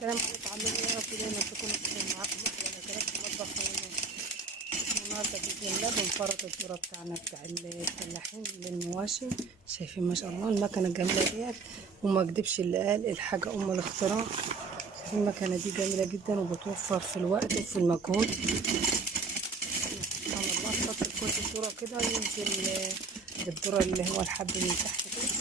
السلام عليكم، عاملين ايه؟ يا رب دايما تكونوا بخير. معاكم احلى الاكلات في المطبخ النهارده باذن الله بنفرط الذره بتاعنا بتاع الفلاحين للمواشي. شايفين ما شاء الله المكنه الجميله ديت، وما اكدبش اللي قال الحاجه ام الاختراع. شايفين المكنه دي جميله جدا وبتوفر في الوقت وفي المجهود. سبحان الله، تحط كل الذره كده ينزل الذره اللي هو الحب من تحت كده.